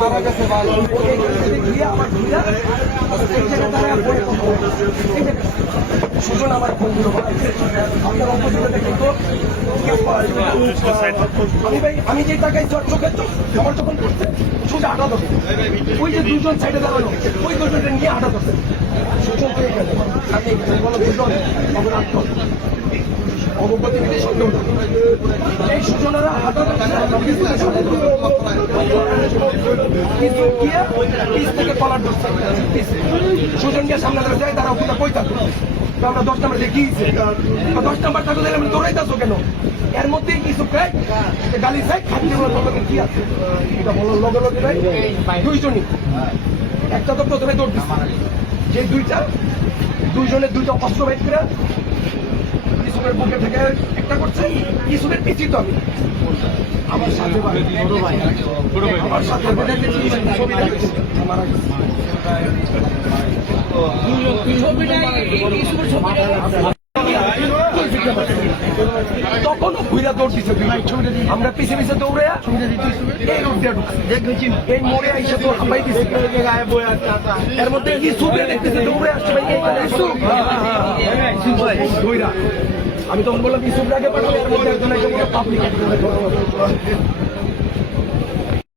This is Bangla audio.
মারা গেছে সুজন আমার বন্ধু আপনার অপোজিটে কিন্তু আমি যে টাকায় চোখের চোখ আমার যখন করছে সোজা হাঁটা ধরছে ওই যে দুজন সাইডে দাঁড়ানো ওই দুজনটা নিয়ে হাঁটা ধরছে সুজন পেয়ে গেছে বলো দুজন তখন আটক অবগতিবিধি সন্দেহ এই সুজনেরা হাঁটা থেকে কলার ধরছে সুজনকে সামনে ধরে যায় তারা ওখানে বই থাকতো আমরা 10 নাম্বার দেখিয়েছি 10 নাম্বার থাকলে আমি দৌড়াইতেছো কেন এর মধ্যেই কিছু গালি চাই খাদ্য কি আছে এটা বলার লগে লগে দুইজনই একটা তো প্রথমে দৌড় দিচ্ছে যে দুইজনের দুইটা অস্ত্র বের করে ইসুফের বুকে থেকে একটা করছে ইসুফের পিছিয়ে তো আমি আমার সাথে আমার সাথে তখন ঘুরা দৌড় দিচ্ছে আমরা পিছিয়ে পিছিয়ে দৌড়ে এই মোড়ে এসে তো হাঁপাই দিচ্ছে এর মধ্যে ইসুফে দেখতেছে দৌড়ে আসছে আমি তখন বললাম ইসুফ আগে পাঠাবো এর মধ্যে একজন পাবলিক